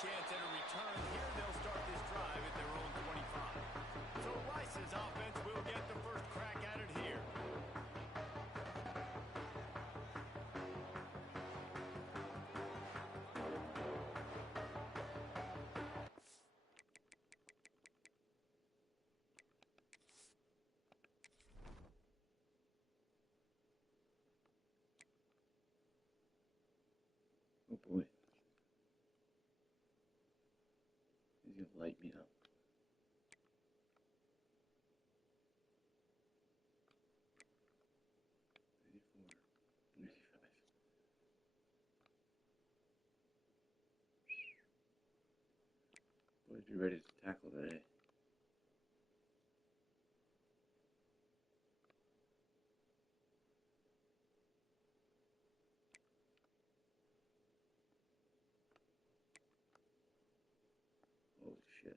chance at a return. Here they'll start this drive at their own 25. So Rice's offense will get the first crack at it here. Oh boy. He's gonna light me up. Boys be ready to tackle today. Holy shit.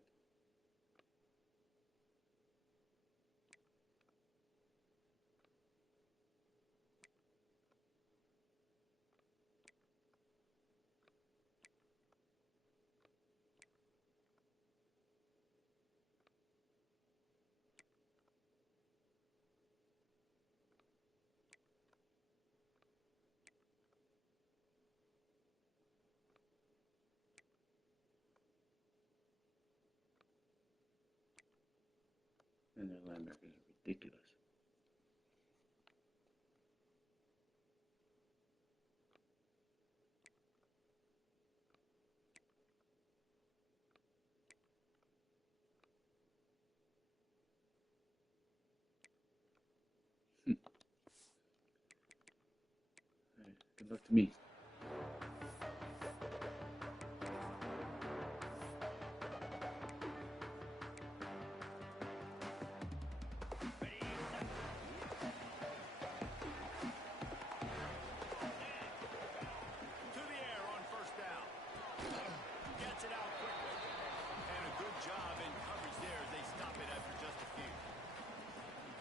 And their linebackers are ridiculous. Alright, good luck to me.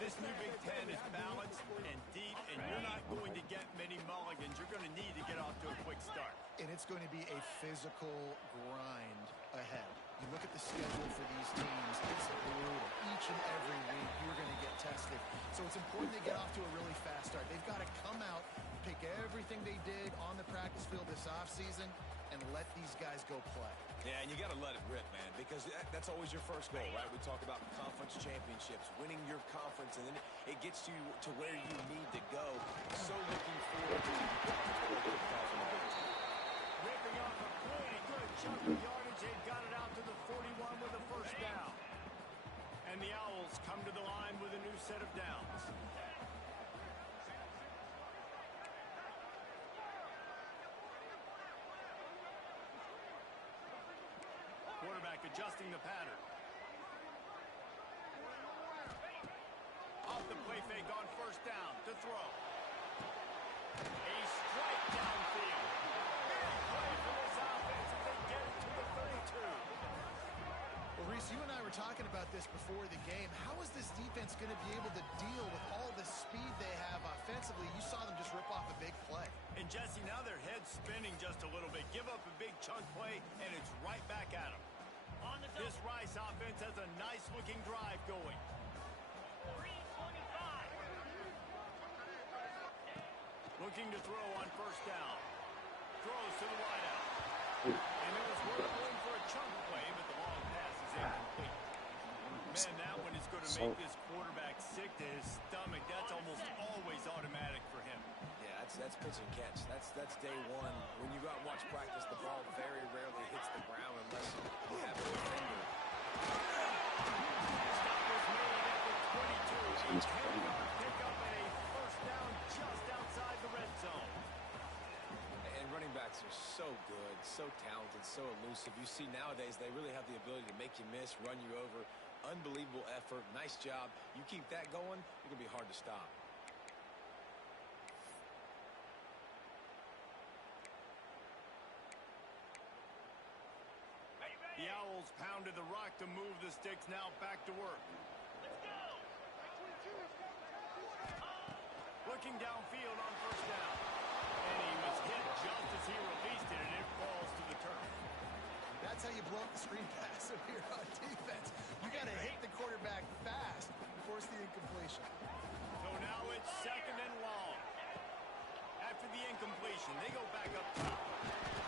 This new Big Ten is balanced and deep, and you're not going to get many mulligans. You're going to need to get off to a quick start. And it's going to be a physical grind ahead. You look at the schedule for these teams, it's brutal. Each and every week, you're going to get tested. So it's important they get off to a really fast start. They've got to come out, pick everything they did on the practice field this offseason, and let these guys go play. Yeah, and you got to let it rip, man, because that's always your first goal, right? We talk about conference championships, winning your conference, and then it gets you to where you need to go. So looking forward to the conference play. Ripping off a pretty good chunk of yardage. They've got it out to the 41 with a first down. And the Owls come to the line with a new set of downs. Quarterback adjusting the pattern. Off the play fake on first down to throw. A strike downfield. Big play for this offense as they get it to the 32. Well, Reese, you and I were talking about this before the game. How is this defense going to be able to deal with all the speed they have offensively? You saw them just rip off a big play. And Jesse, now their head's spinning just a little bit. Give up a big chunk play, and it's right back at them. This Rice offense has a nice-looking drive going. Looking to throw on first down. Throws to the wideout. And it was going for a chunk play, but the long pass is incomplete. Man, that one is going to make this quarterback sick to his stomach. That's almost always automatic for him. Yeah, that's pitch and catch. That's day one. When you go out and watch practice, the ball very rarely hits the ground unless you have a defender. Stop was made at the 22. Pick up a first down just outside the red zone. And running backs are so good, so talented, so elusive. You see nowadays they really have the ability to make you miss, run you over. Unbelievable effort. Nice job. You keep that going, it's going to be hard to stop. The Owls pounded the rock to move the sticks, now back to work. Let's go! Looking downfield on first down. And he was hit just as he released it, and it falls to the turf. That's pretty passive here on defense. You got to hit the quarterback fast and force the incompletion. So now it's 2nd and long. After the incompletion, they go back up top.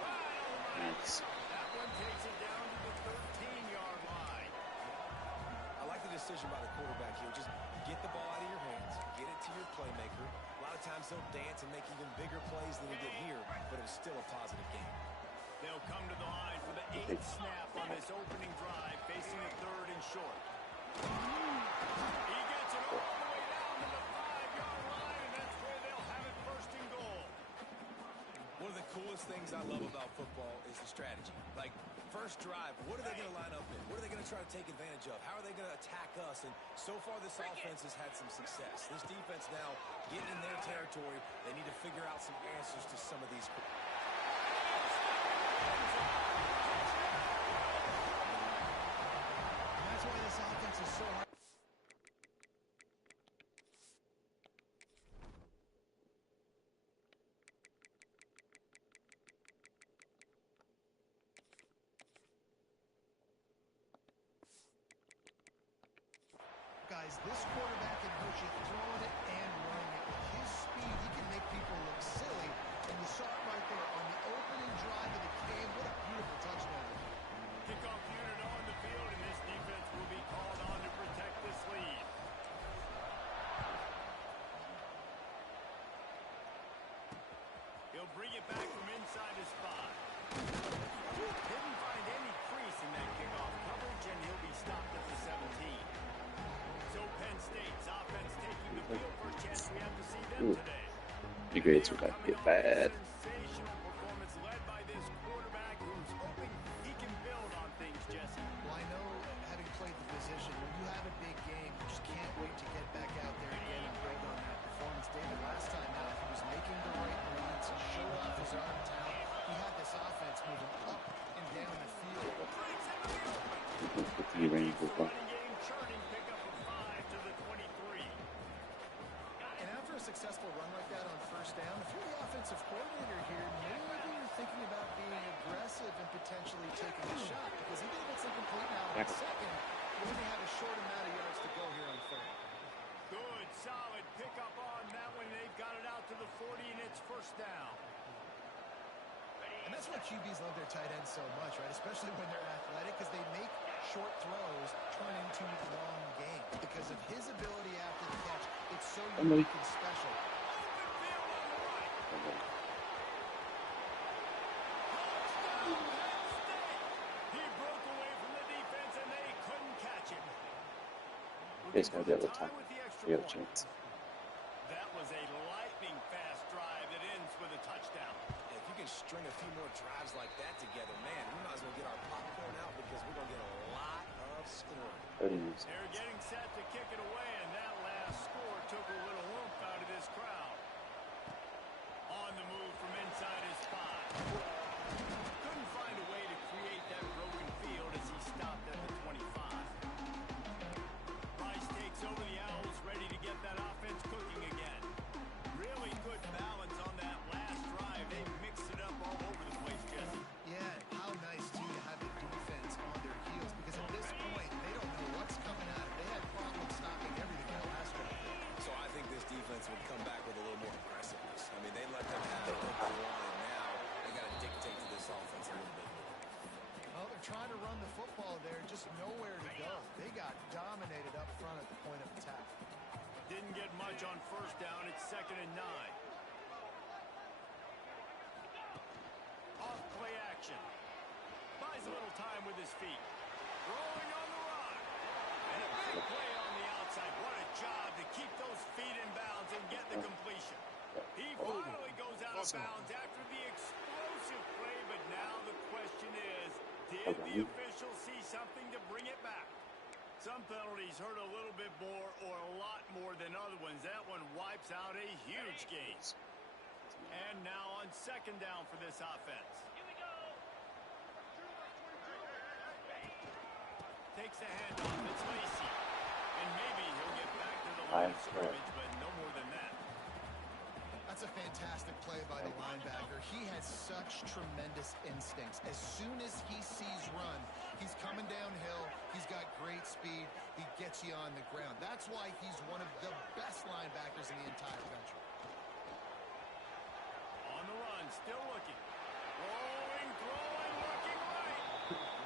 Right on the money. Nice. That one takes it down to the 13-yard line. I like the decision by the quarterback here. Just get the ball out of your hands, get it to your playmaker. A lot of times they'll dance and make even bigger plays than he did here, but it was still a positive game. They'll come to the line for the 8th snap on this opening drive, facing a 3rd and short. He gets it all the way down to the 5-yard line, and that's where they'll have it 1st and goal. One of the coolest things I love about football is the strategy. Like, first drive, what are they going to line up in? What are they going to try to take advantage of? How are they going to attack us? And so far, this offense has had some success. This defense now getting in their territory. They need to figure out some answers to some of these. That's why this offense is so hard. Guys, this quarterback can hurt you throwing it and running it. With his speed, he can make people look silly. And you saw it right there on the opening drive of the game. What a beautiful touchdown. Kickoff unit on the field, and this defense will be called on to protect this lead. He'll bring it back from inside his spot. Didn't find any crease in that kickoff coverage, and he'll be stopped at the 17. So Penn State's offense taking the field. First chance we have to see them today. The grades would like to get bad. Sensational performance led by this quarterback who's hoping he can build on things, Jesse. Well, I know, having played the position, when you have a big game, you just can't wait to get back out there again and build on that performance. David, last time out, he was making the right reads. He showed off his arm talent. He had this offense moving up and down the field. The range was Running game churning pickup of 5 to the 23. And after a successful run like that on first down, if you're the offensive coordinator here, maybe you're thinking about being aggressive and potentially taking a shot, because even if it's incomplete now in second, you only have a short amount of yards to go here on third. Good, solid pickup on that one. They've got it out to the 40, and it's 1st down. And that's why QBs love their tight ends so much, right? Especially when they're athletic, because they make short throws turn into long games. Because of his ability after the catch, it's so unique and special. Open field on the right. He broke away from the defense, and they couldn't catch him. He's gonna be able to time. With the extra You got a point. chance. That was a lightning-fast drive that ends with a touchdown. If you can string a few more drives like that together, man, we might as well get our popcorn out because we're going to get a lot of scoring. 30 minutes. They're getting set to kick it away, and that last score took a little oomph out of this crowd. On the move from inside his spot. Couldn't find a way to create that broken field as he stopped at the 25. Rice takes over the Owls, ready to get that offense cooking again. Really good balance on that last drive. They mixed it up all over the place, Jesse. Yeah, how nice, too, to have the defense on their heels, because at this point, they don't know what's coming at them. They had problems stopping everything in the last drive. So I think this defense would come back with a little more aggressiveness. I mean, they let them have it at the line. Now they got to dictate to this offense a little bit. Well, they're trying to run the football there, just nowhere to go. They got dominated up front at the point of attack. Didn't get much on 1st down. It's 2nd and 9. Off play action. Buys a little time with his feet. Rolling on the run. And a big play on the outside. What a job to keep those feet in bounds and get the completion. He finally goes out of bounds after the explosive play, but now the question is, did the official see something to bring it back? Some penalties hurt a little bit more or a lot more than other ones. That one wipes out a huge gain. And now on 2nd down for this offense. Takes the handoff. It's Lacy. And maybe he'll get back to the line of scrimmage, but no more than that. That's a fantastic play by the linebacker. He has such tremendous instincts. As soon as he sees run, He's coming downhill. He's got great speed. He gets you on the ground. That's why he's one of the best linebackers in the entire country. On the run, still looking. Rolling, throwing, looking right.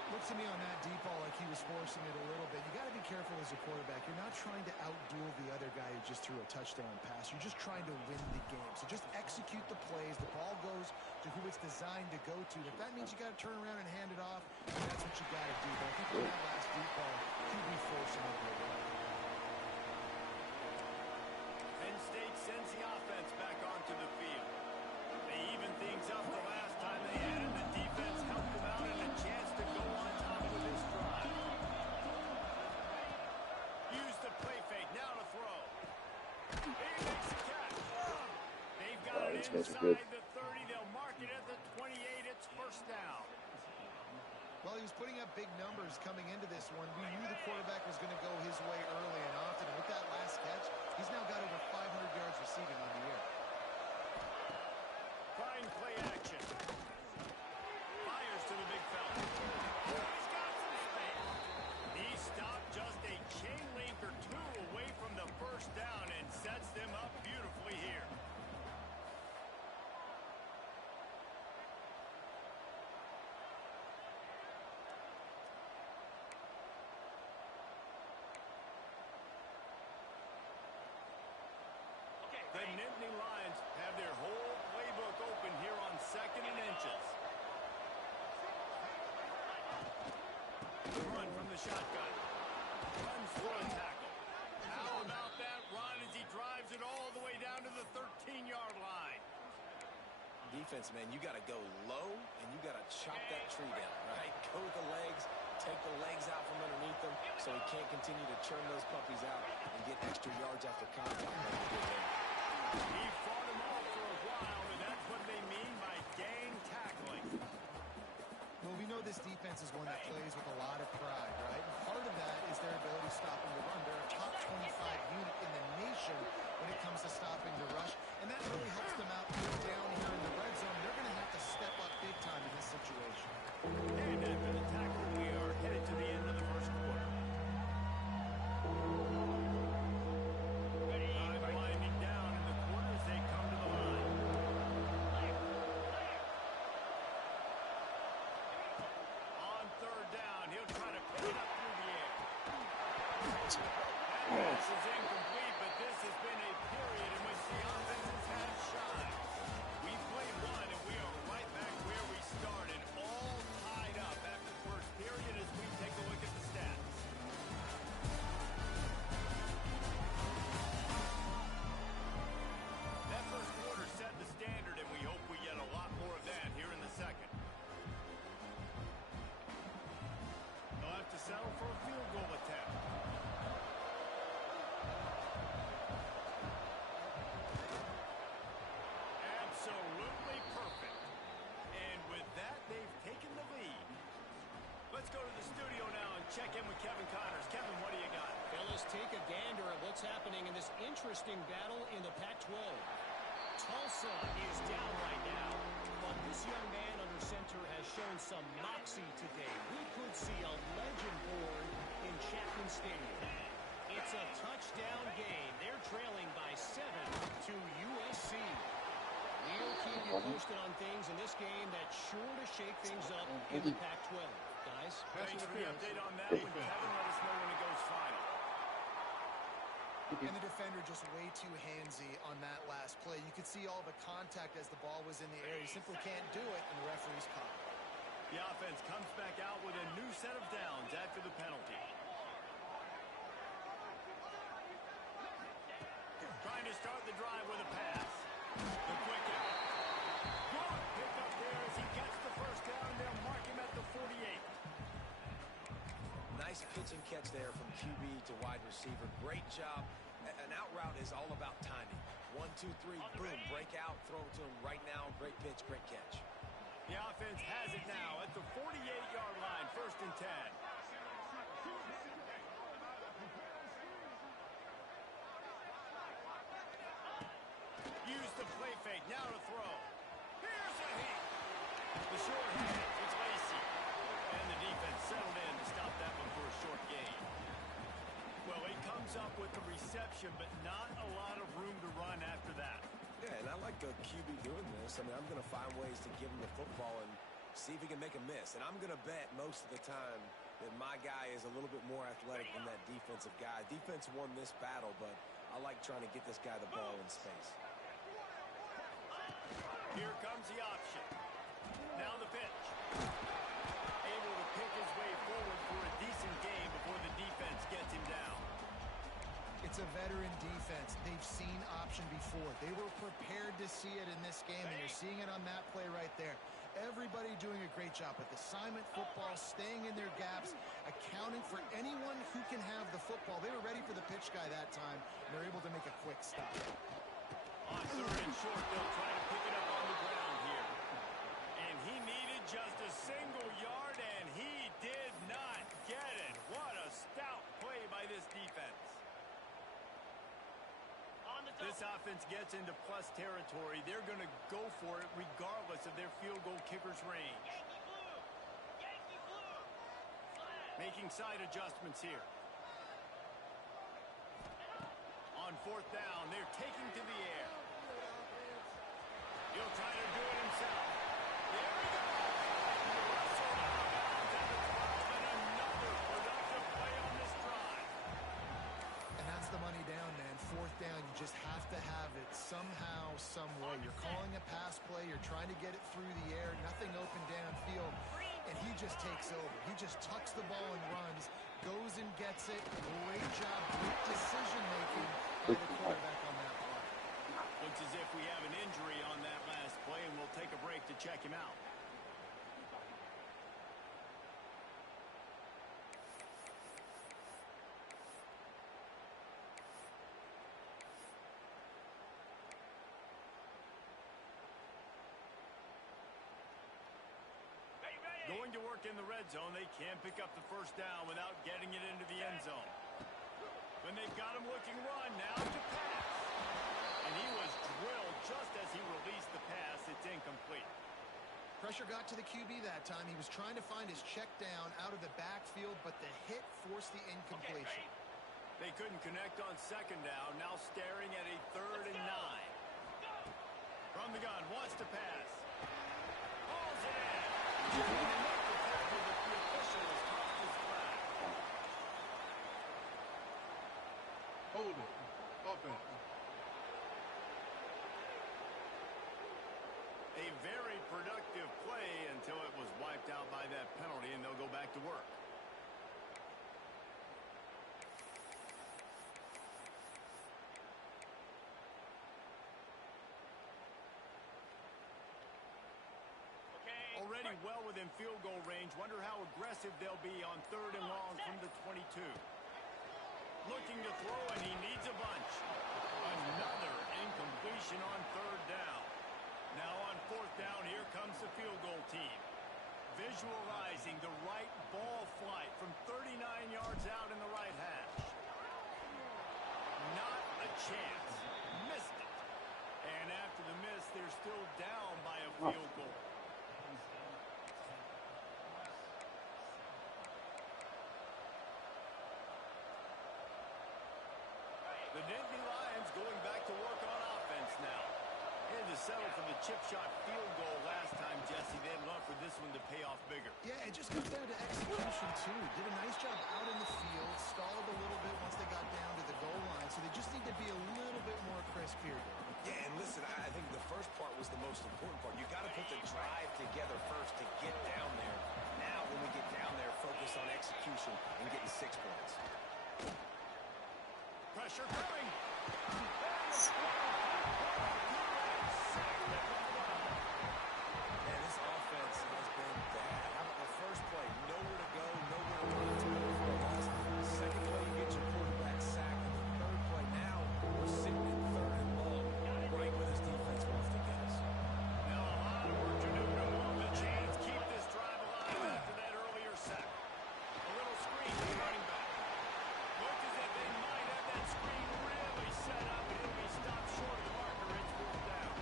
Looks to me on that deep ball like he was forcing it a little bit. You got to be careful as a quarterback. You're not trying to outduel the other guy who just threw a touchdown pass. You're just trying to win the game. So just execute the plays. The ball goes to who it's designed to go to. And if that means you got to turn around and hand it off, then that's what you got to do. But I think on that last deep ball, he'd be forcing it a little bit. Penn State sends the offense back onto the field. They even things up the last time they had it. The defense helped them out and a chance to go on top with this drive. Use the play fake. Now to throw. He makes the catch. They've got it These guys are good. inside the 30. They'll mark it at the 28. It's first down. Well, he was putting up big numbers coming into this one. We knew the quarterback was going to go his way early and often. And with that last catch, he's now got over 500 yards receiving on the year. Trying play action. Fires to the big fella. He's got some space. He stopped just a chain link or two away from the first down and sets them up beautifully here. The Nittany Lions have their whole playbook open here on 2nd and inches. The run from the shotgun. Runs for a tackle. How about that run as he drives it all the way down to the 13-yard line? Defense, man, you got to go low, and you got to chop that tree down, right? Go with the legs, take the legs out from underneath them so he can't continue to churn those puppies out and get extra yards after contact. He fought him off for a while, and that's what they mean by gang tackling. Well, we know this defense is one that plays with a lot of pride, right? And part of that is their ability stopping the run. They're a top 25 unit in the nation when it comes to stopping the rush, and that really helps them out down here in the red zone. They're going to have to step up big time in this situation. And after the tackle, we are headed to the end of the first quarter. Time winding down in the quarter as they come to the line. On 3rd down, he'll try to pick it up through the air. That pass is incomplete, but this has been a period in which the offenses have shined. We played one, and we are right back where we started, all tied up after the first period as we take a look at the stats. That first quarter set the standard, and we hope we get a lot more of that here in the second. They'll have to settle for a field goal attempt. Absolutely perfect. And with that, they've taken the lead. Let's go to the studio now and check in with Kevin Connors. Kevin, what do you got? Fellas, take a gander at what's happening in this interesting battle in the Pac-12. Tulsa is down right now, but this young man under center has shown some moxie today. We could see a legend born in Chapman Stadium. It's a touchdown game. They're trailing by 7 to USC. We'll keep you posted on things in this game that's sure to shake things up in the Pac-12. Guys, Thanks for the update on that one, Kevin. Let us know when it goes final. And the defender just way too handsy on that last play. You could see all the contact as the ball was in the air. He simply can't do it, and the referee's caught. The offense comes back out with a new set of downs after the penalty. Trying to start the drive with a pass. The quick out. Good pick up there as he gets the first down. They'll mark him at the 48. Nice pitch and catch there from QB to wide receiver. Great job. An out route is all about timing. 1, 2, 3, boom, break out, throw it to him right now. Great pitch, great catch. The offense has it now at the 48-yard line, 1st and 10. Use the play fake, now to throw. Here's a hit. The short hand, it's Lacy. And the defense settled in separation, but not a lot of room to run after that. Yeah, and I like a QB doing this. I mean, I'm going to find ways to give him the football and see if he can make a miss. And I'm going to bet most of the time that my guy is a little bit more athletic than that defensive guy. Defense won this battle, but I like trying to get this guy the ball in space. Here comes the option. Now the pitch. Able to pick his way forward for a decent game before the defense gets him down. It's a veteran defense. They've seen option before. They were prepared to see it in this game, and you're seeing it on that play right there. Everybody doing a great job with assignment football, staying in their gaps, accounting for anyone who can have the football. They were ready for the pitch guy that time, and they're able to make a quick stop. On third and short, they'll try to pick it up on the ground here. And he needed just a single yard, and he did not get it. What a stout play by this defense. This offense gets into plus territory. They're going to go for it regardless of their field goal kicker's range. Making side adjustments here. On fourth down, they're taking to the air. He'll try to do it himself. There we go. Russell out of bounds at the 12, and another productive play on this drive. And that's the money down, man. Fourth down, you just have to have it somehow, some way. You're calling a pass play. You're trying to get it through the air. Nothing open downfield. And he just takes over. He just tucks the ball and runs. Goes and gets it. Great job. Great decision-making by the quarterback on that play. Looks as if we have an injury on that last play, and we'll take a break to check him out. Going to work in the red zone, they can pick up the first down without getting it into the end zone. When they've got him looking run, now to pass. And he was drilled just as he released the pass. It's incomplete. Pressure got to the QB that time. He was trying to find his check down out of the backfield, but the hit forced the incompletion. They couldn't connect on second down. Now staring at a 3rd and 9. From the gun, wants to pass. Pulls it in. And they make the tackle, but the official has tossed his flag. Hold it. Offense. A very productive play until it was wiped out by that penalty, and they'll go back to work. Already well within field goal range. Wonder how aggressive they'll be on 3rd and long from the 22. Looking to throw, and he needs a bunch. Another incompletion on 3rd down. Now on 4th down, here comes the field goal team. Visualizing the right ball flight from 39 yards out in the right hash. Not a chance. Missed it. And after the miss, they're still down by a field goal. The Nittany Lions going back to work on offense now. Had to settle for the chip shot field goal last time, Jesse. They'd love for this one to pay off bigger. Yeah, it just comes down to execution, too. Did a nice job out in the field, stalled a little bit once they got down to the goal line, so they just need to be a little bit more crisp here. Yeah, and listen, I think the first part was the most important part. You got to put the drive together first to get down there. Now, when we get down there, focus on execution and getting 6 points. Pressure coming. Man, this offense has been bad. How about the first play? Nowhere to go, nowhere to run. It's better for a loss. Second play, you get your quarterback sacked. And the third play, now we're sitting in 3rd and long, right where this defense wants to get us. Now a lot of work to do to move the chains, keep this drive alive after that earlier sack. A little screen to the running back. Looks as if they might have that screen really set up, and it'll be stopped short of the marker. It's 4th down.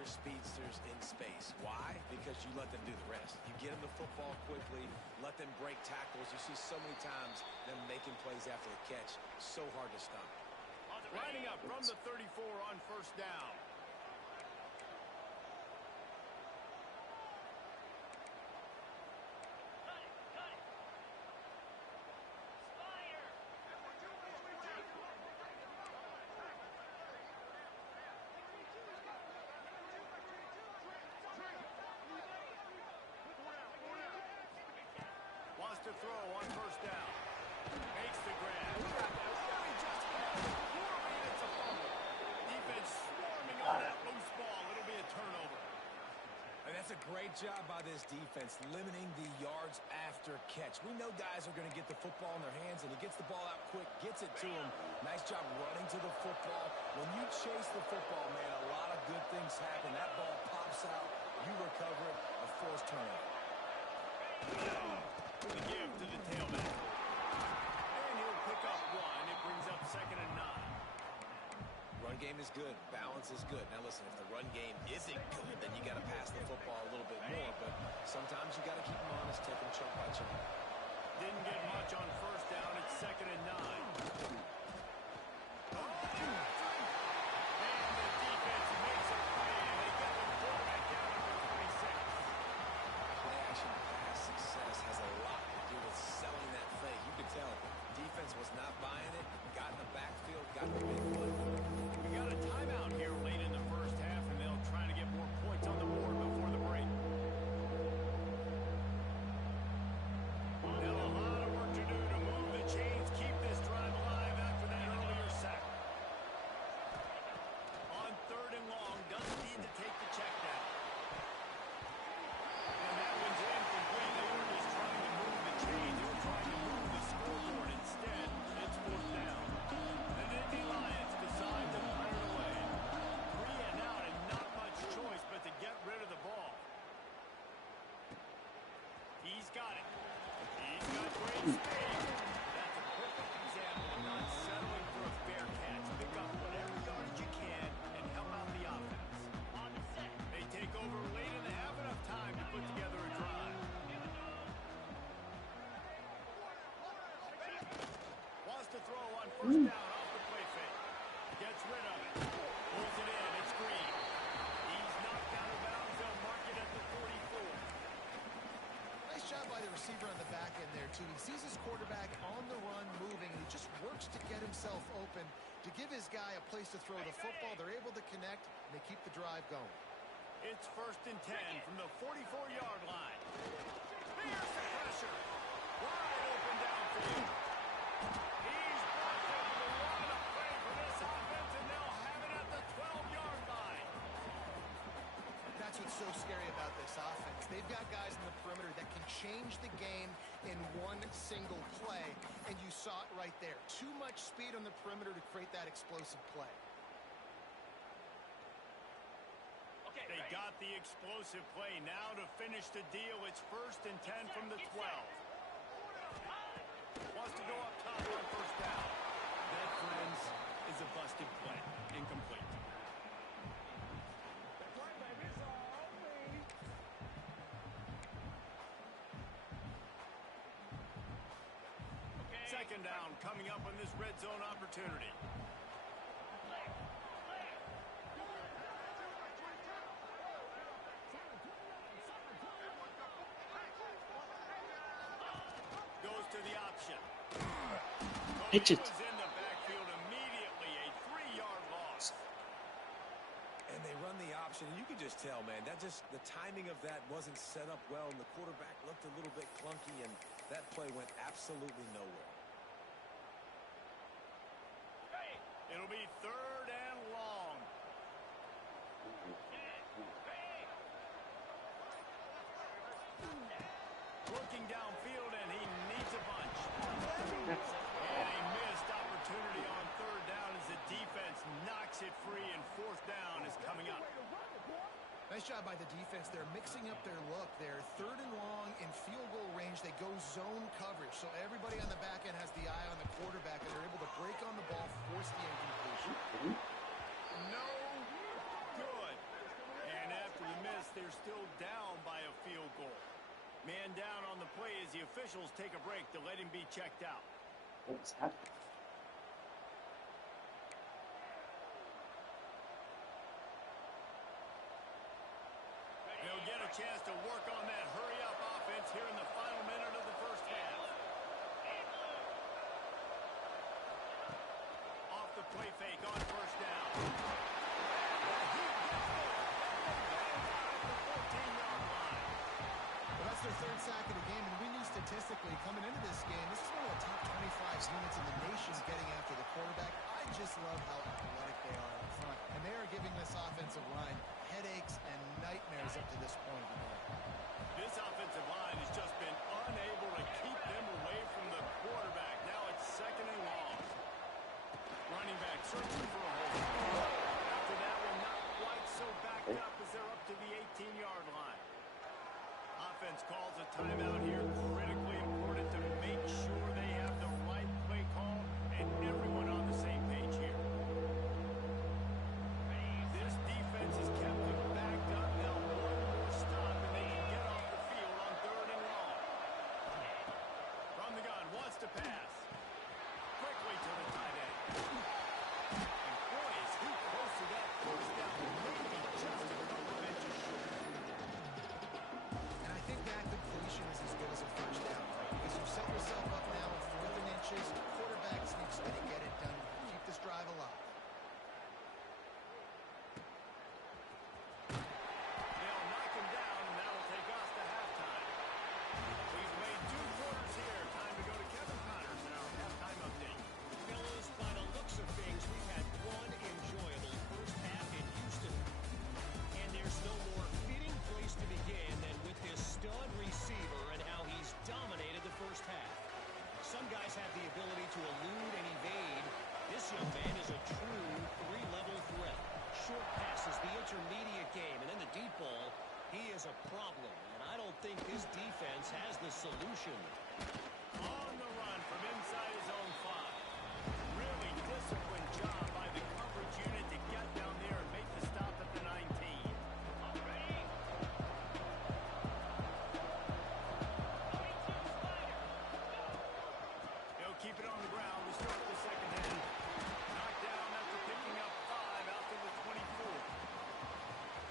playmakers, speedsters in space. Why? Because you let them do the rest. You get them the football quickly, let them break tackles. You see so many times them making plays after the catch. So hard to stop. Lining up from the 34 on first down. Wants to throw on first down. Makes the grab. He just had it poorly, and it's a fumble. Defense swarming on that loose ball. It'll be a turnover. And that's a great job by this defense, limiting the yards after catch. We know guys are going to get the football in their hands, and he gets the ball out quick, gets it to him. Nice job running to the football. When you chase the football, man, a lot of good things happen. That ball pops out, you recover it, a forced turnover. The give to the tailback. And he'll pick up one. It brings up 2nd and 9. Run game is good. Balance is good. Now, listen, if the run game isn't good, then you got to pass the football a little bit more. But sometimes you got to keep them honest, take them chunk by chunk. Didn't get much on first down. It's 2nd and 9. And the defense makes a play, and they get the quarterback down number 26. Play action pass success has a lot to do with selling that fake. You can tell defense was not buying it, got in the backfield, got the big play. We got a timeout here late in the first half, and they'll try to get more points on the board before the break. Now a lot of work to do to move the chains, keep this drive alive after that earlier sack. On 3rd and long, doesn't need to take the check down. And that one's incomplete. They were just trying to move the chains. They were trying to move the scoreboard. Instead, it's 4th down. The Nittany Lions decide to fire away. 3 and out, and not much choice but to get rid of the ball. He's got it. He's got great speed. That's a perfect example of not settling for a fair catch. Pick up whatever yardage you can and help out the offense. They take over late in the half, enough time to put together a drive. Wants to throw on first down off the play fake. Gets rid of it. Pulls it in. It's Green. He's knocked out of bounds. They'll mark it at the 44. Nice job by the receiver on the back end there, too. He sees his quarterback on the run moving, and he just works to get himself open to give his guy a place to throw the football. They're able to connect, and they keep the drive going. It's 1st and 10 from the 44-yard line. There's the pressure. Wide open downfield. He's blocked it with a lot of play for this offense, and they'll have it at the 12-yard line. That's what's so scary about this offense. They've got guys in the perimeter that can change the game in one single play, and you saw it right there. Too much speed on the perimeter to create that explosive play. They got the explosive play. Now to finish the deal, it's 1st and 10 from the 12. Wants to go up top on first down. That, friends, is a busted play. Incomplete. Second down coming up on this red zone opportunity. Goes to the option. Pitch it. Was in the backfield immediately, a 3-yard loss. And they run the option, and you can just tell, man, the timing of that wasn't set up well, and the quarterback looked a little bit clunky, and that play went absolutely nowhere. It'll be 3rd and long. Looking downfield, and he needs a bunch. And a missed opportunity on 3rd down as the defense knocks it free, and 4th down is coming up. Nice job by the defense. They're mixing up their look. They're 3rd and long in field goal range. They go zone coverage. So everybody on the back end has the eye on the quarterback, and they're able to break on the ball, force the incompletion. No good. officials take a break to let him be checked out. What was happening? They'll get a chance to work on that hurry-up offense here in the final minute of the first half. Off the play fake on first down. Well, that's their third sack of the game, and we knew statistically coming into this game, this is one of the top 25 units in the nation getting after the quarterback. I just love how athletic they are up front, and they are giving this offensive line headaches and nightmares up to this point. This offensive line has just been unable to keep them away from the quarterback. Now it's second and long. Running back searching for a hole. After that one, not quite so backed up as they're up to the 18-yard line. Offense calls a timeout here. Critically important to make sure they have the right play call and everyone on the same page here. This defense has kept them backed up. Now one more stop and they can get off the field on third and long. From the gun, wants to pass. Quickly to the tight end. And boy, is he close to that first down. Maybe just a couple of inches short. And I think that completion is as good as a first down, because you've set yourself up now at 4th and inches. Quarterbacks need to get it done. Keep this drive alive. They'll knock him down, and that'll take us to halftime. We've played 2 quarters here. Time to go to Kevin Connors in our halftime update. Fellas, by the looks of things, we've had one enjoyable first half in Houston. And there's no more fitting place to begin than with this stud receiver and how he's dominated the first half. Some guys have the ability to elude and evade. This young man is a true 3-level threat. Short passes, the intermediate game, and then the deep ball, he is a problem. And I don't think this defense has the solution. On the run from inside his own 5. Really disciplined job by the coverage unit to get down there and make the stop at the 19. He'll keep it on the ground to start the second half. Knocked down after picking up 5 out to the 24.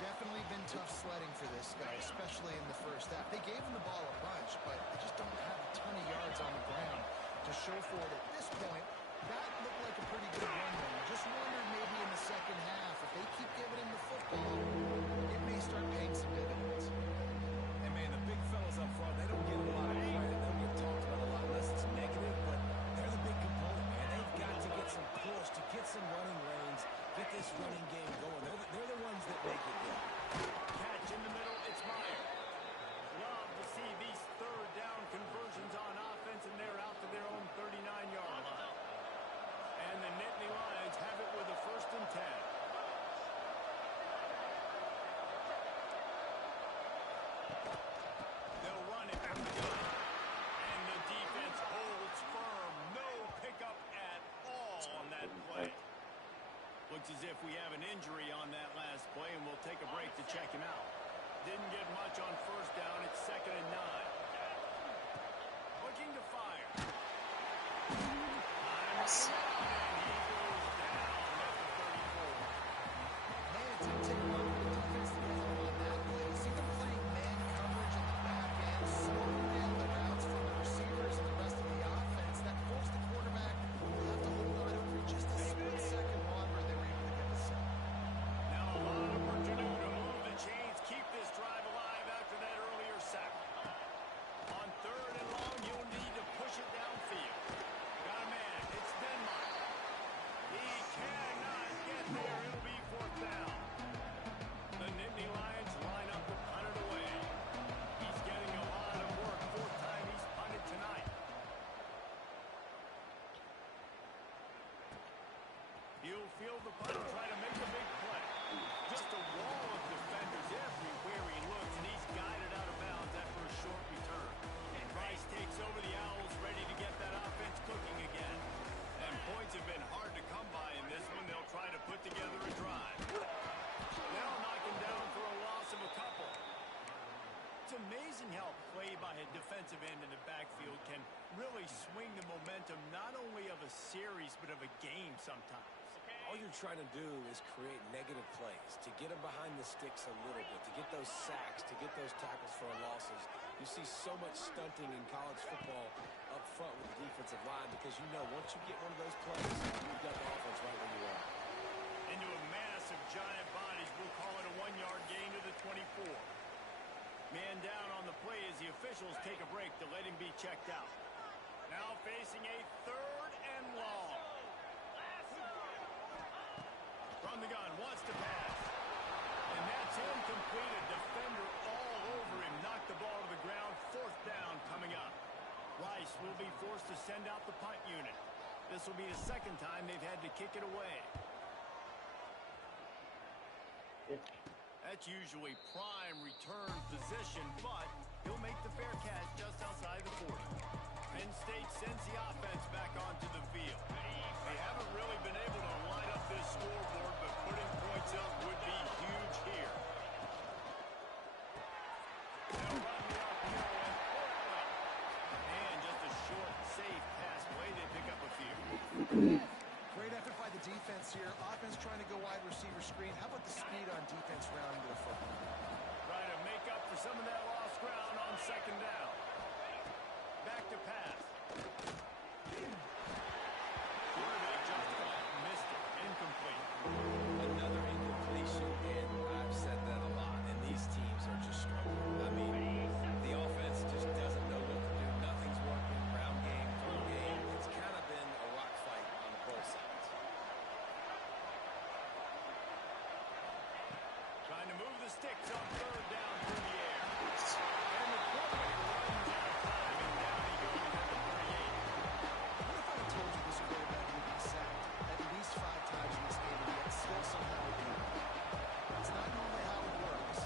Definitely been tough sledding for this guy, especially in the first half. They gave him the ball a bunch, but they just don't have a ton of yards on the ground to show for it at this point. That looked like a pretty good run there. I just wondered maybe in the second half, if they keep giving him the football, it may start paying some dividends. And man, the big fellas up front, they don't get a lot of credit. They don't get talked about a lot unless it's negative, but they're the big component, man. They've got to get some push, to get some running lanes, get this running game going. They're the ones that make it go. Catch in the middle, it's Meyer. Love to see these third down conversions on offense, and they're out to their own 39-yard line. And the Nittany Lions have it with a 1st and 10. They'll run it from the gun. And the defense holds firm. No pickup at all on that play. Looks as if we have an injury on that last play, and we'll take a break to check him out. Didn't get much on first down. It's 2nd and 9. Looking to fire. Yes. And he goes down at the 34. Man, it didn't take long for the defense to get home on that play. You see them playing man coverage at the back end, slowing down the routes from the receivers and the rest of the offense. That forced the quarterback to have to hold on over just a split second longer. They were able to get the sack. Now a lot of work to do to move the chains, keep this drive alive after that earlier sack. On 3rd and long, you'll need to push it downfield. Got a man. It's Denmark. He cannot get there. It'll be 4th down. The Nittany Lions line up to punt it away. He's getting a lot of work. 4th time he's punted tonight. He'll field the punt and try to make a big play. Just a wall of defenders everywhere he looks, and he's guided out of bounds after a short return. And Rice takes over the Owls, ready to get that offense cooking again. And points have been hard to come by in this one. They'll try to put together a drive. They'll knock him down for a loss of a couple. It's amazing how play by a defensive end in the backfield piece, but of a game sometimes. All you're trying to do is create negative plays, to get them behind the sticks a little bit, to get those sacks, to get those tackles for losses. You see so much stunting in college football up front with the defensive line because you know once you get one of those plays, you've got the offense right where you are. Into a mass of giant bodies, we'll call it a 1-yard gain to the 24. Man down on the play as the officials take a break to let him be checked out. Now facing a 3rd and long. From the gun, wants to pass. And that's incomplete. A defender all over him. Knocked the ball to the ground. 4th down coming up. Rice will be forced to send out the punt unit. This will be the 2nd time they've had to kick it away. That's usually prime return position, but he'll make the fair catch just outside the 40. Penn State sends the offense back onto the field. They haven't really been able to line up this scoreboard, but putting points up would be huge here. They'll run the uphill and Portland. And just a short, safe pass play. They pick up a few. Great effort by the defense here. Offense trying to go wide receiver screen. How about the speed on defense rounding to the football? Trying to make up for some of that lost ground on 2nd down. Back to pass. Quarterback just caught, missed it, incomplete. Another incompletion, and I've said that a lot, and these teams are just struggling. I mean, the offense just doesn't know what to do. Nothing's working. Ground game, throw game. It's kind of been a rock fight on both sides. Trying to move the sticks on 3rd down through the air. And the quarterback runs out of time, and down he goes at the 38. What if I had told you this quarterback would be sacked at least 5 times in this game and yet still somehow win? It's not normally how it works.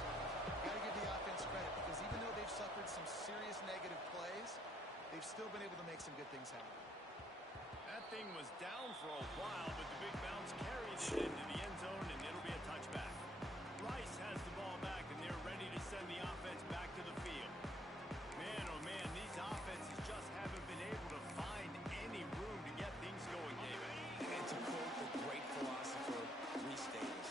Got to give the offense credit because even though they've suffered some serious negative plays, they've still been able to make some good things happen. That thing was down for a while, but the big bounce carried it into the end zone, and it'll be a touchback. Rice has the ball back, and they're ready to send the offense back to the field. Man, oh man, these offenses just haven't been able to find any room to get things going, David. And to quote the great philosopher, Reese Davis,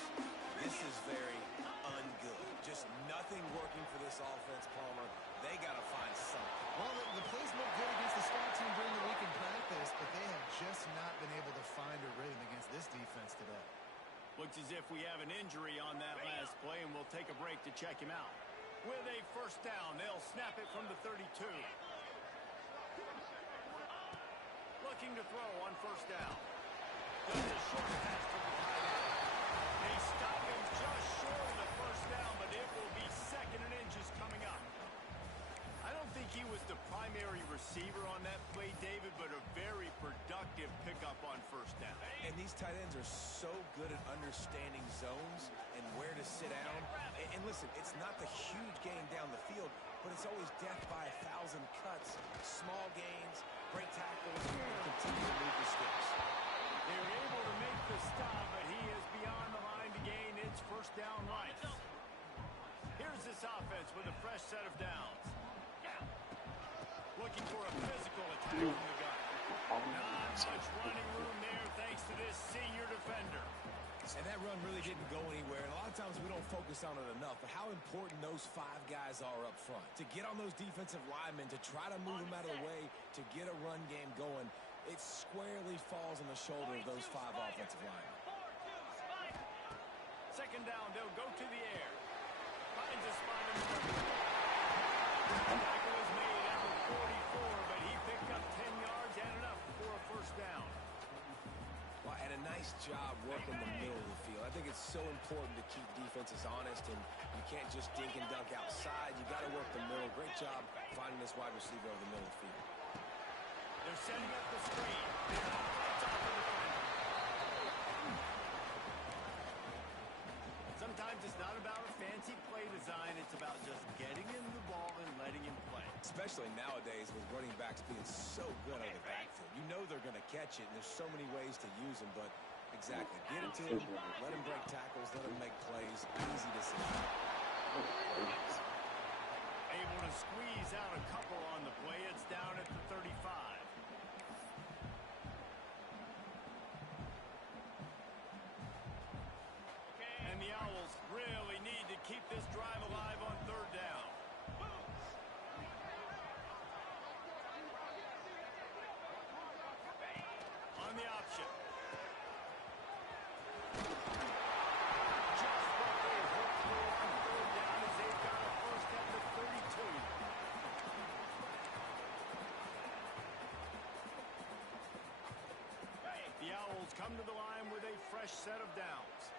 this is very ungood. Just nothing working for this offense, Palmer. They got to find something. Well, the plays look good against the scout team during the week in practice, but they have just not been able to find a rhythm against this defense today. Looks as if we have an injury on that last play, and we'll take a break to check him out. With a 1st down, they'll snap it from the 32. Looking to throw on 1st down. Just a short pass to the tight end. They stop him just short of the 1st down, but it will be 2nd and inches coming up. I don't think he was the primary receiver on that play, David, but a very productive pickup on 1st down. And these tight ends are so good at understanding zones and where to sit down. And listen, it's not the huge gain down the field, but it's always death by 1,000 cuts, small gains, break tackles, and continue to move the sticks. They're able to make the stop, but he is beyond the line to gain. It's 1st down Rice. Here's this offense with a fresh set of downs. Looking for a physical attack from the gun. Not much running room there thanks to this senior defender. And that run really didn't go anywhere. And a lot of times we don't focus on it enough. But how important those 5 guys are up front. To get on those defensive linemen, to try to move them out of the way, to get a run game going, it squarely falls on the shoulder of those 5 offensive linemen. 2nd down, they'll go to the air. Finds a spot in the middle. The tackle was made at the 44, but he picked up 10 yards and enough for a 1st down. Well, and a nice job working the middle of the field. I think it's so important to keep defenses honest, and you can't just dink and dunk outside. You got to work the middle. Great job finding this wide receiver over the middle of the field. They're setting up the screen. It's off the line. Sometimes it's not about a fancy play design. It's about just getting him the ball and letting him play. Especially nowadays with running backs being so good on the backfield. You know they're going to catch it, and there's so many ways to use them, but exactly. Get it to him, let him break tackles, let him make plays. Easy to see. Able to squeeze out a couple on the play. It's down at the 35. run the option. Just what they hoped for on third down as they've got a first at the 32. The Owls come to the line with a fresh set of downs.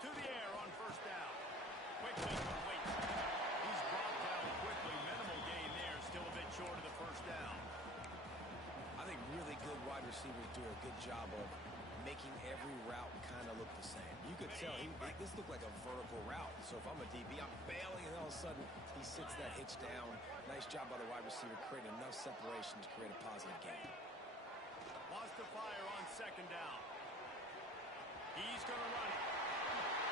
To the air on first down. Quickly complete. He's brought down quickly. Minimal gain there. Still a bit short of the first down. I think really good wide receivers do a good job of making every route kind of look the same. You could tell this looked like a vertical route. So if I'm a DB, I'm bailing, and all of a sudden he sits that hitch down. Nice job by the wide receiver, creating enough separation to create a positive gain. Lost the fire on second down. He's going to run it.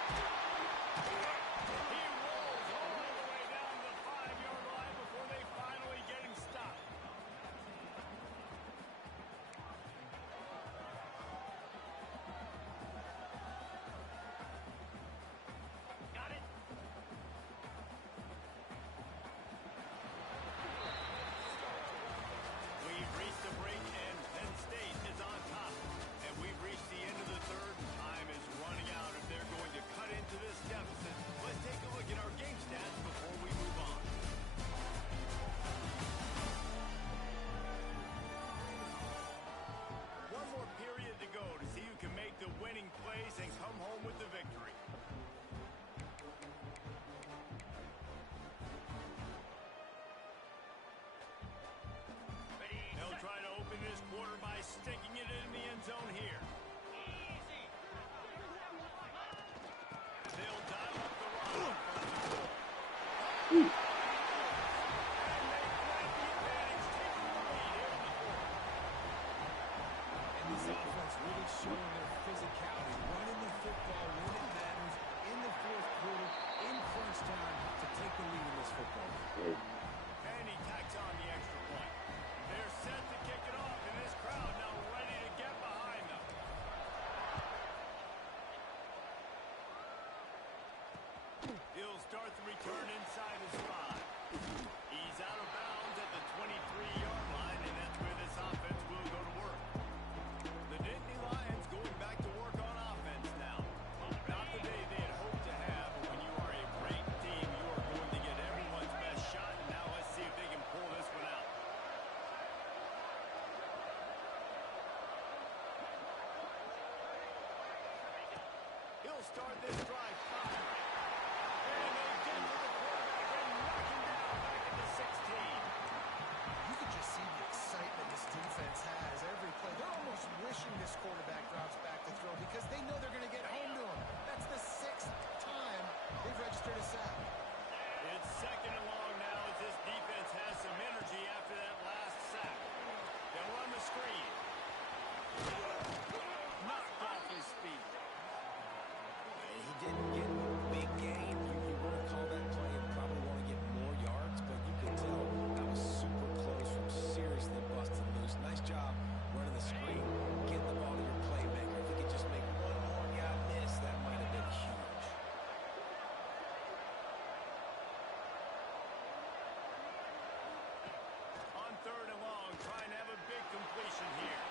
He rolls all the way down the 5-yard line before they finally get him stopped. Got it. We've reached the break, and Penn State is on top. And we've reached the end of the third. Time is running out if they're going to cut into this deficit. Let's take a look at our game stats before we move on. One more period to go to see who can make the winning plays and come home with the victory. They'll try to open this quarter by sticking it in the end zone here. They'll dial up the run. And they grab the advantage, taking the lead here in the fourth. And this offense really showing their physicality, running the football when it matters in the fourth quarter, in crunch time, to take the lead in this football game. And he tacks on the extra point. They're set to kick it off, and this crowd now ready to get behind them. He'll start the return inside his 5. He's out of bounds at the 23-yard line, and that's where this offense will go to work. The Nittany Lions going back to work on offense now. Not the day they had hoped to have, but when you are a great team, you are going to get everyone's best shot, and now let's see if they can pull this one out. He'll start this drive fine. And they get to the quarterback and knock him down back at the 16. You can just see the excitement this defense has every play. They're almost wishing this quarterback drops back to throw because they know they're going to get home to him. That's the 6th time they've registered a sack. It's second and long now as this defense has some energy after that last sack. They'll run the screen. Knocked off his feet. He didn't get a big gain. You want to call that play and probably want to get more yards, but you can tell that was super close from seriously busting loose. Nice job running the screen, getting the ball to your playmaker. If he could just make one more guy miss, that might have been huge. On third and long, trying to have a big completion here.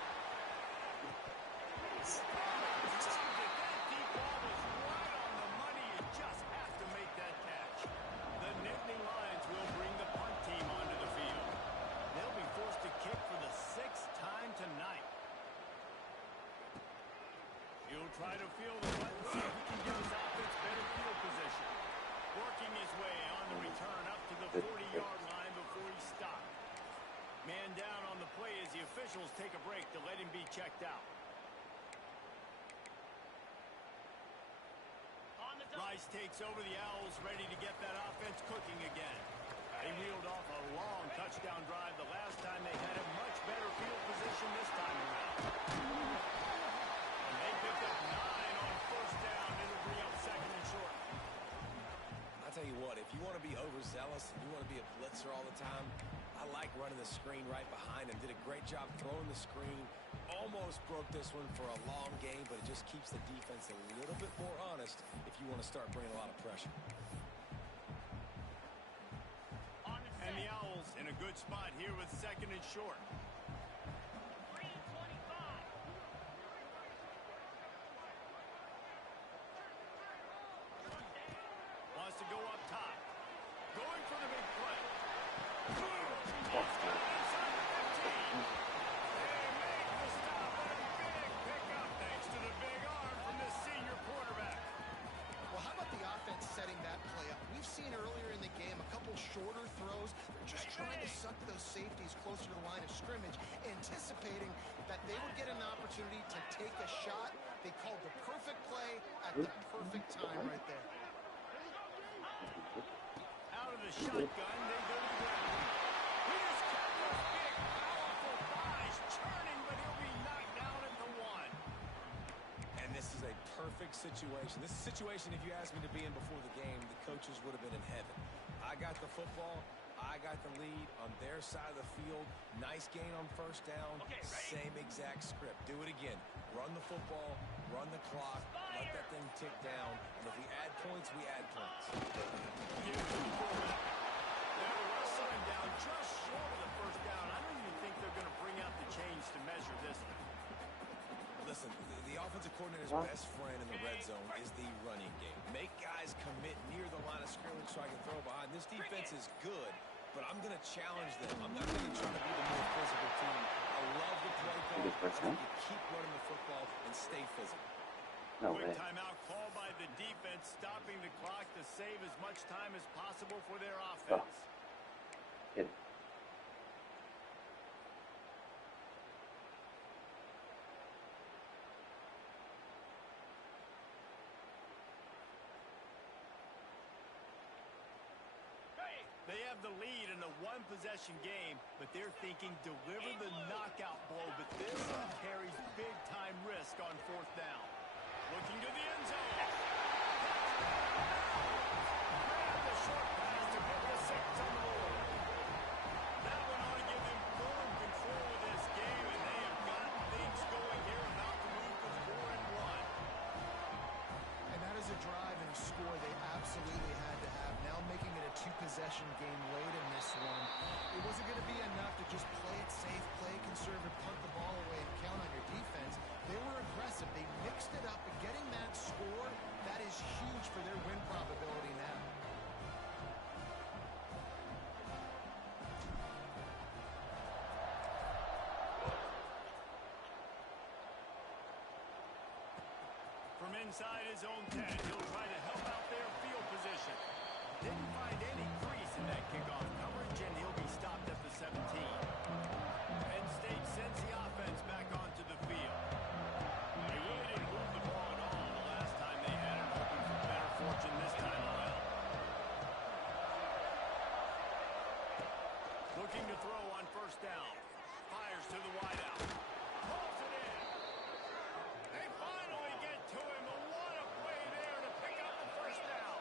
That deep ball was right on the money. You just have to make that catch. The Nittany Lions will bring the punt team onto the field. They'll be forced to kick for the 6th time tonight. He'll try to field the punt and see if he can give his offense better field position. Working his way on the return up to the 40-yard line before he stopped. Man down on the play as the officials take a break to let him be checked out. Rice takes over the Owls, ready to get that offense cooking again. They reeled off a long touchdown drive the last time. They had a much better field position this time around. And they picked up 9 on first down. It'll bring up second and short. I'll tell you what, if you want to be overzealous and you want to be a blitzer all the time, I like running the screen right behind him. Did a great job throwing the screen. Almost broke this one for a long game, but it just keeps the defense a little bit more honest if you want to start bringing a lot of pressure. And the Owls in In a good spot here with second and short. Wants to go up top. Going for the big play. Inside the 15. They make the stop. And a big pickup thanks to the big arm from the senior quarterback. Well, how about the offense setting that play up? We've seen earlier in the game a couple shorter throws. They're just trying to suck those safeties closer to the line of scrimmage, anticipating that they would get an opportunity to take a shot. They called the perfect play at the perfect time right there. Out of the shotgun, they go to the ground. He just kept those big, powerful thighs churning, but he'll be knocked down at the 1. And this is a perfect situation. This is a situation, if you asked me to be in before the game, the coaches would have been in heaven. I got the football. I got the lead on their side of the field. Nice gain on first down. Same exact script. Do it again. Run the football, run the clock, let that thing tick down. And if we add points, we add points. They're wrestling down just short of the first down. I don't even think they're going to bring out the chains to measure this one. Listen, the offensive coordinator's best friend in the red zone is the running game. Make guys commit near the line of scrimmage so I can throw behind. This defense is good, but I'm going to challenge them. I'm not going to try to be the more physical team. I love the play call. I think you keep running the football and stay physical. Quick timeout called by the defense, stopping the clock to save as much time as possible for their offense. They have the lead in a one-possession game, but they're thinking deliver the knockout blow, but this one carries big-time risk on fourth down. Looking to the end zone. Grab the short pass to put the 6 on the board. That one ought to give them firm control of this game, and they have got things going here, about to move to 4-1. And that is a drive and a score they absolutely had to have. Now making it a two-possession game late in this one. It wasn't going to be enough to just play it safe, play it conservative, punt the ball away, and count on your defense. They were aggressive. They mixed it up, and getting that score, that is huge for their win probability now. From inside his own 10, he'll try to help out their field position. Didn't find any crease in that kickoff coverage, and he'll be stopped at the 17. Penn State sends the offense back onto the field. They really didn't move the ball at all the last time they had it, hoping for better fortune this time around. Looking to throw on first down. Fires to the wideout. Pulls it in. They finally get to him. What a play there to pick up the first down.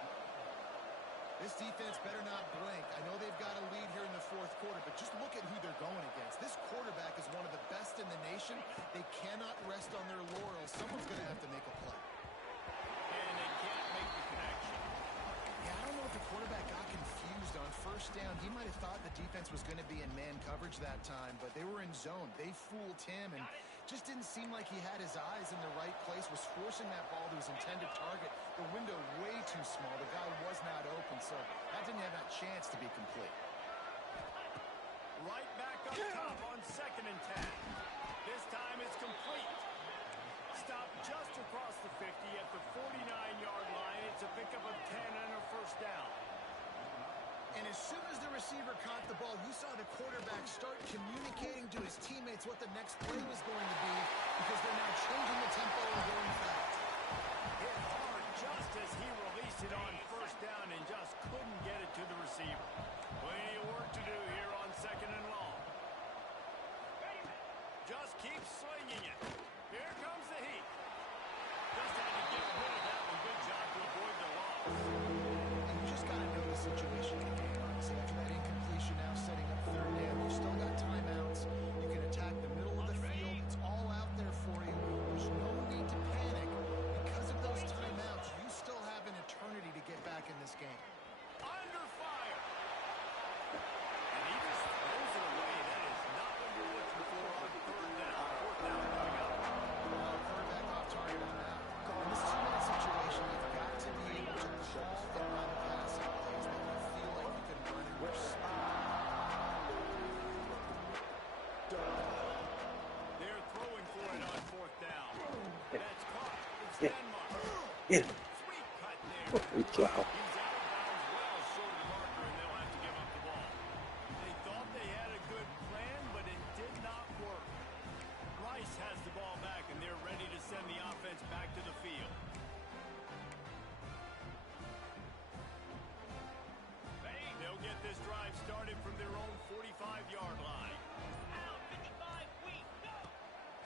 This defense better not blink. I know they've got a lead here in the fourth quarter, but just look at who they're going against. This quarterback is one of the best in the nation. They cannot rest on their laurels. Someone's going to have to make a play. And they can't make the connection. Yeah, I don't know if the quarterback got confused on first down. He might have thought the defense was going to be in man coverage that time, but they were in zone. They fooled him and just didn't seem like he had his eyes in the right place, was forcing that ball to his intended target. The window way too small. The guy was not open, so that didn't have that chance to be complete. Right back up top on second and 10. This time it's complete. Stopped just across the 50 at the 49-yard line. It's a pickup of 10 and a first down. And as soon as the receiver caught the ball, you saw the quarterback start communicating to his teammates what the next play was going to be, because they're now changing the tempo and going fast. Hit hard just as he released it on first down and just couldn't get it to the receiver. Plenty of work to do here on second and long. Just keep slinging it. Here comes the heat. Just had to get rid of that one. Good job to avoid the loss. And you just got to know the situation in the game, honestly. After that incompletion, now setting up third down, you still got timeouts. You can attack the middle of the field. It's all out there for you. There's no need to panic. Because of those timeouts, you still have an eternity to get back in this game. Under fire. And he just Yeah. Sweet cut there. Good job. He's out of bounds well short of the marker, and they'll have to give up the ball. They thought they had a good plan, but it did not work. Rice has the ball back, and they're ready to send the offense back to the field. They'll get this drive started from their own 45-yard line.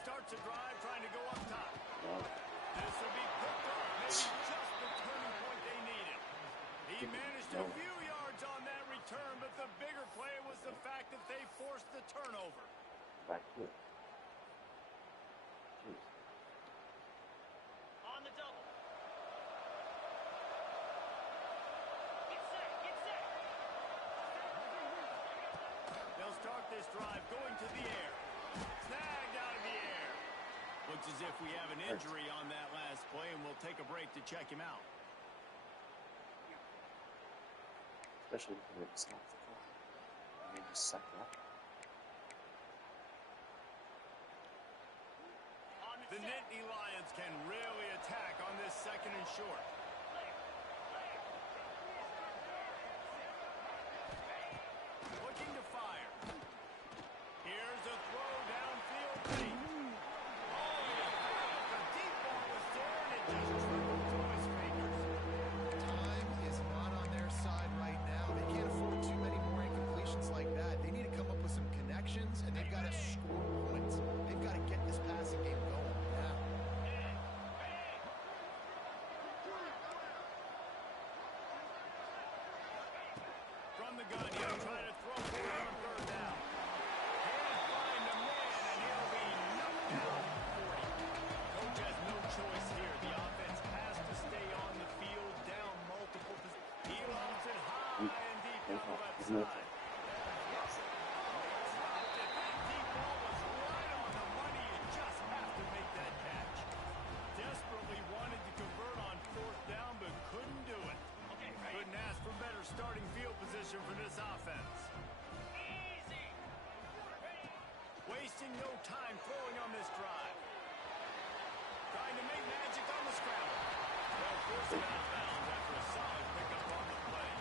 Starts a drive trying to go up top. This will be picked up. Maybe just the turning point they needed. He managed a few yards on that return, but the bigger play was the fact that they forced the turnover. Back here. Jeez. On the double. Get set, get set. They'll start this drive going to the air. Snagged out of the air. Looks as if we have an injury on that last play, and we'll take a break to check him out. Especially when it's not the clock. I mean, just suck it up. The Nittany Lions can really attack on this second and short. Looking to fire. Here's a throw downfield deep. Oh, the deep ball was there, and it just trickled through his fingers. Time is not on their side right now. They can't afford too many more incompletions like that. They need to come up with some connections, and they've got to score points. They've got to get this passing game going now. From the gun, he'll try to throw for it on third down. Can't find the man, and he'll be knocked down at 40. Coach has no choice here. The offense has to stay on the field, down multiple positions. He loves it high and deep down the left side. That deep ball was right on the money. You just have to make that catch. Desperately wanted to convert on fourth down, but couldn't do it. Couldn't ask for better starting field position for this offense. Wasting no time throwing on this drive. Trying to make magic on the scramble. Well, forced him out of bounds after a solid pickup on the play.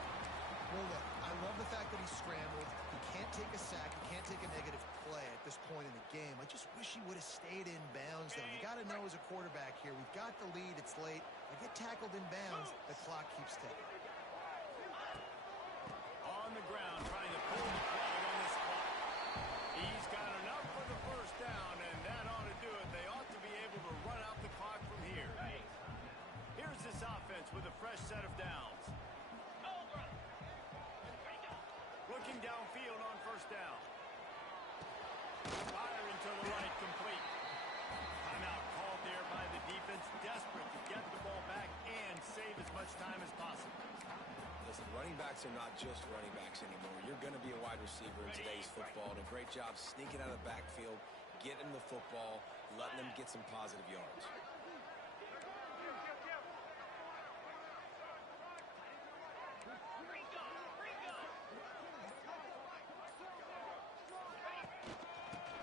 Well, look, I love the fact that he scrambled. He can't take a sack. He can't take a negative play at this point in the game. I just wish he would have stayed in bounds, though. You got to know as a quarterback here, we've got the lead. It's late. I get tackled in bounds. The clock keeps ticking. On the ground, trying to pull the plug on this clock. He's got enough for the first down, and that ought to do it. They ought to be able to run out the clock from here. Here's this offense with a fresh set of downs. Looking downfield on first down. Firing to the right, complete. Timeout called there by the defense, desperate to get the ball back and save as much time as possible. Listen, running backs are not just running backs anymore. You're going to be a wide receiver in today's football. And a great job sneaking out of the backfield, getting the football, letting them get some positive yards.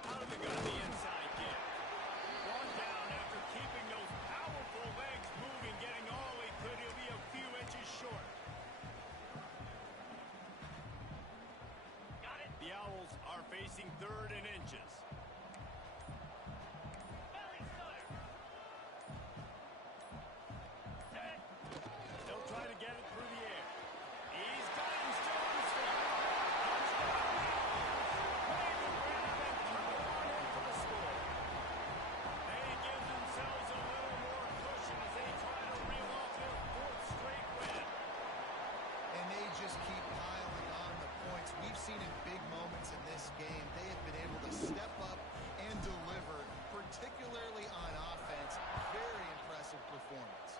Out of the gun, the inside kick. Brought down after keeping those powerful legs moving, getting all he could. He'll be a few inches short. The Owls are facing third and inches. They'll try to get it through the air. He's got him still on his feet. Made the grab and throw on in for the score. They give themselves a little more cushion as they try to reel off their fourth straight win. And they just keep piling on the points. We've seen in big moments in this game, they have been able to step up and deliver, particularly on offense. Very impressive performance.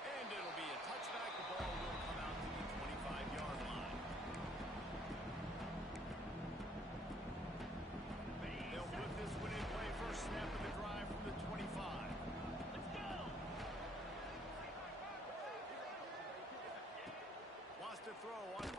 And it'll be a touchback. The ball will come out to the 25-yard line. They'll put this one in play. First snap of the drive from the 25. Let's go! Wants to throw on